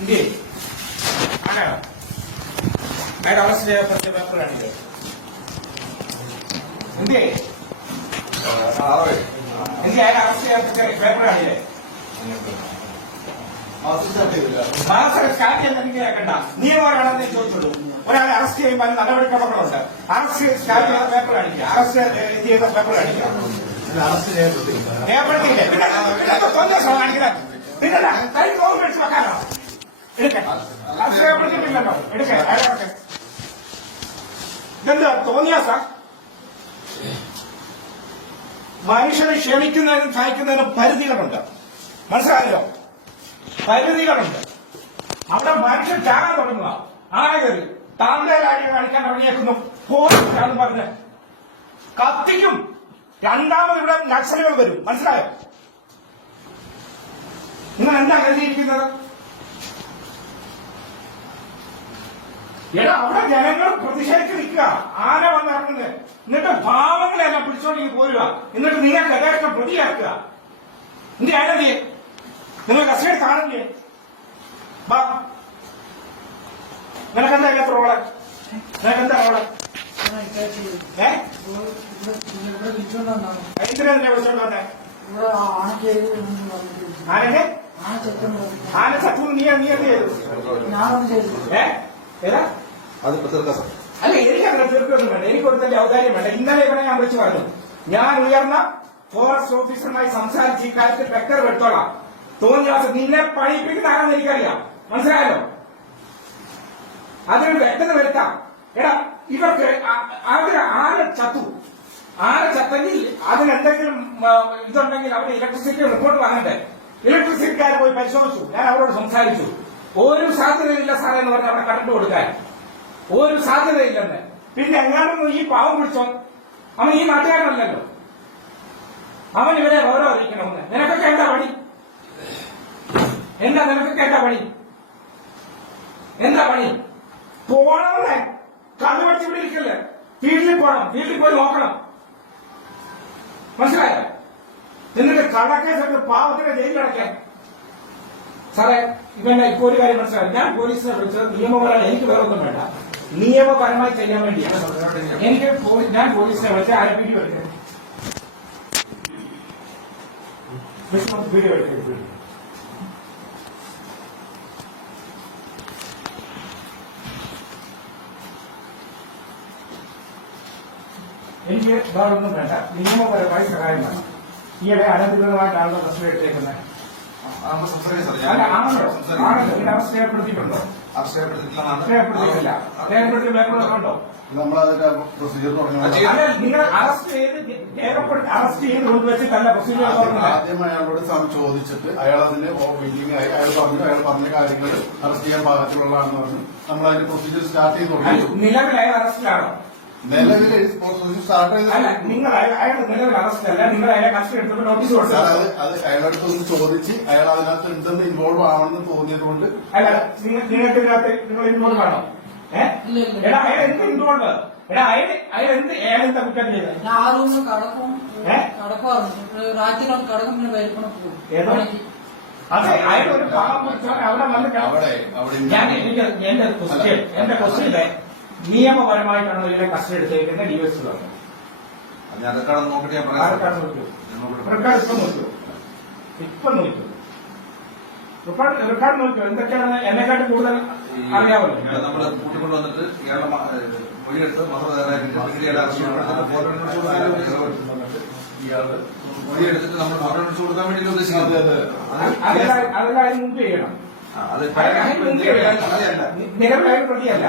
ഇല്ലേ ആണോ ചെയ്യപ്പെട്ട പേപ്പർ കാണിക്കുക എന്തേ എന്തേ അയാൾ ചെയ്യാൻ എനിക്ക് കേൾക്കണ്ട നിയമമാണെന്ന് ഞാൻ ചോദിച്ചുള്ളൂ ഒരാളെ അറസ്റ്റ് ചെയ്യുമ്പോൾ നടപടിക്രമങ്ങളുണ്ട് അറസ്റ്റ് സ്റ്റാർട്ട് ചെയ്ത പേപ്പർ കാണിക്കുക അറസ്റ്റ് ചെയ്ത പേപ്പർ കാണിക്കുക അറസ്റ്റ് പിന്നെ കാണിക്കുന്നത് പിന്നെ കൈ ഗവൺമെന്റ് വെക്കാനോ മനുഷ്യനെ ക്ഷമിക്കുന്നതിനും സഹായിക്കുന്നതിനും പരിധികളുണ്ട്. മനസ്സിലായല്ലോ പരിധികളുണ്ട്. അവിടെ മനുഷ്യൻ ചാകാൻ തുടങ്ങുക ആകരുത് താന്തേലാടി കാണിക്കാൻ തുടങ്ങിയേക്കുന്നു. പോലീസാണ് പറഞ്ഞ് കത്തിക്കും. രണ്ടാമത് ഇവിടെ നക്സലുകൾ വരും. മനസ്സിലായോ? നിങ്ങൾ എന്താ കരുതിയിരിക്കുന്നത് എടാ അവിടെ ജനങ്ങൾ പ്രതിഷേധിച്ച് നിൽക്കുക. ആന വന്നിറങ്ങുന്നത് എന്നിട്ട് ഭാവങ്ങളെല്ലാം പിടിച്ചോണ്ടെങ്കിൽ പോരുക. എന്നിട്ട് നിങ്ങൾ യഥേഷ്ടം പ്രതിയാക്കുക എന്റെ ആനന്ദേ നിങ്ങൾ കസ്റ്റഡി കാണില്ലേ വാ. നിനക്കെന്താ ഇല്ലാത്ത റോൾ? നിനക്കെന്താ റോൾ? ഏ? എന്തിനാ നിന്നെ വിളിച്ചോണ്ട് വന്നേ? ആനക്ക് ആന ചത്തു നീ നീ എന്ത് ചെയ്തു. ഏ? ഏതാ? അത് തീർക്കാം സാർ അല്ല എനിക്ക് അങ്ങനെ തീർക്കൊന്നും വേണ്ട. എനിക്ക് കൊടുത്തല്ല ഔദാര്യം വേണ്ട. ഇന്നലെ ഇവിടെ ഞാൻ വിളിച്ചു പറഞ്ഞു. ഞാൻ ഉയർന്ന ഫോറസ്റ്റ് ഓഫീസറുമായി സംസാരിച്ച് ഈ കാര്യത്തിൽ വെട്ടോളാം. എടുത്തോളാം തോന്നിയ നിന്നെ പണിയിപ്പിക്കുന്ന ആരാന്ന് എനിക്കറിയാം. മനസ്സിലായല്ലോ? അതിനൊരു വ്യക്തത വരുത്താം? എടാ ഇവർക്ക് അവർ ആരെ ചത്തു? ആരെ ചത്തെങ്കിൽ അതിനെന്തെങ്കിലും ഇതുണ്ടെങ്കിൽ അവർ ഇലക്ട്രിസിറ്റി റിപ്പോർട്ട് വാങ്ങണ്ടേ? ഇലക്ട്രിസിറ്റിക്കാർ പോയി പരിശോധിച്ചു. ഞാൻ അവരോട് സംസാരിച്ചു. ഒരു സാധ്യതയില്ല സാറേ എന്ന് പറഞ്ഞ അവിടെ കറണ്ട് കൊടുക്കാൻ. ഒരു സാധ്യതയില്ലെന്ന്. പിന്നെ എങ്ങാനും ഈ പാവം പിടിച്ചോ? അവൻ ഈ നാട്ടുകാരനല്ലല്ലോ. അവൻ ഇവരെ ഗൗരവം അറിയിക്കണമെന്ന്. നിനക്കൊക്കെ എന്താ പണി? എന്താ നിനക്കൊക്കെ എന്താ പണി? എന്താ പണി? പോണമെന്നേ കണ്ണു പഠിച്ച് ഇവിടെ ഇരിക്കല്ലേ. വീട്ടിൽ പോകണം വീട്ടിൽ പോയി നോക്കണം. മനസ്സിലായോ? എന്നിട്ട് കടക്കേസൊക്കെ പാവത്തിനെ ജയിലടക്കാൻ സാറേ ഇവന്റെ ഇപ്പൊ ഒരു കാര്യം മനസ്സിലായി. ഞാൻ പോലീസിനെ വിളിച്ചത് നിയമപരമായി എനിക്ക് വേറൊന്നും വേണ്ട. നിയമപരമായി ചെയ്യാൻ വേണ്ടിയാണ് എനിക്ക് ഞാൻ പോലീസിനെ വിളിച്ച് ആരെ വീഡിയോ എടുക്കുന്നത് വീഡിയോ എടുക്കുന്നത് എനിക്ക് വേറൊന്നും വേണ്ട. നിയമപരമായി സഹായം വേണം. ഈയിടെ അനധികൃതമായിട്ടാണല്ലോ പ്രശ്നം എടുത്തേക്കുന്നത്. നമ്മളതിന്റെ പ്രൊസീജിയർ തുടങ്ങി അല്ല നിങ്ങൾ അറസ്റ്റ് ചെയ്ത് രേഖപ്പെടുത്തി അറസ്റ്റ് ചെയ്ത് കൊണ്ടുവച്ചിട്ടല്ല പ്രൊസീജിയർ തുറന്നത് ആദ്യം അയാളോട് സാർ ചോദിച്ചിട്ട് അയാൾ അതിന് മീറ്റിംഗ് ആയി. അയാൾ പറഞ്ഞു അയാൾ പറഞ്ഞ കാര്യങ്ങൾ അറസ്റ്റ് ചെയ്യാൻ പാകത്തിലുള്ളതാണെന്ന് പറഞ്ഞു. നമ്മൾ അതിന്റെ പ്രൊസീജിയർ സ്റ്റാർട്ട് ചെയ്ത് തുടങ്ങി. നിലവിൽ അയാൾ അറസ്റ്റിലാണോ നിലവിൽ അല്ല നിങ്ങൾ അയാൾ- അയാൾ നിലവിൽ അറസ്റ്റിലല്ല നിങ്ങൾ അയാളെ കസ്റ്റഡി എടുത്തപ്പോൾ നോട്ടീസ് അത് അത് അയാളടുത്ത് ഒന്ന് ചോദിച്ച് അയാൾ അതിനകത്ത് എന്തെന്ന് ഇൻവോൾവ് ആവണമെന്ന് തോന്നിയത് കൊണ്ട് അല്ല നിങ്ങൾ നിങ്ങൾക്ക് ഇതിനകത്ത് നിങ്ങൾ ഇൻവോൾവ് ആണോ? ഏഹ് ഇല്ല, ഇല്ല. എടാ അയാൾ എന്ത് ഇൻവോൾവ് എടാ അയാൾ അയാൾ എന്ത് അയാൾ എന്താ കുറ്റം ചെയ്തത്? ഞാൻ ആ റൂമിൽ കടക്കും. ഏ? കടക്കാറുണ്ട്. രാത്രി കടക്കും പിന്നെ വൈകിട്ട് പോകും. ഏതോ? അതെ അയാൾ ഒരു പാവം പിടിച്ചവൻ അവിടെ വന്ന് കിട- അവിടെ അവിടെ ഞാൻ എനിക്ക് എന്റെ ക്വസ്റ്റ്യൻ എന്റെ ക്വസ്റ്റ്യന് നിയമപരമായിട്ടാണ് ഇതിനെ കസ്റ്റഡി എടുത്തേക്കുന്നത് ഡി എസ് പറഞ്ഞു നോക്കിട്ട് ഞാൻ നോക്കൂ റെക്കോർഡ് ഇപ്പൊ നോക്കൂ ഇപ്പൊ നോക്കൂ റെക്കോർഡ് റെക്കോർഡ് നോക്കൂ എന്തൊക്കെയാണ് എന്നെക്കാട്ട് കൂടുതൽ അറിയാമല്ലോ നമ്മൾ കൂട്ടിക്കൊണ്ട് വന്നിട്ട് ഇയാളുടെ മൊഴിയെടുത്ത് ഇയാളെ മൊഴിയെടുത്തിട്ട് നമ്മൾ കൊടുക്കാൻ വേണ്ടി ഉദ്ദേശിക്കുന്നത്. അതെല്ലാം അതെല്ലാം അതിന് മുമ്പ് ചെയ്യണം നിങ്ങളുടെ അത് പ്രതിയല്ല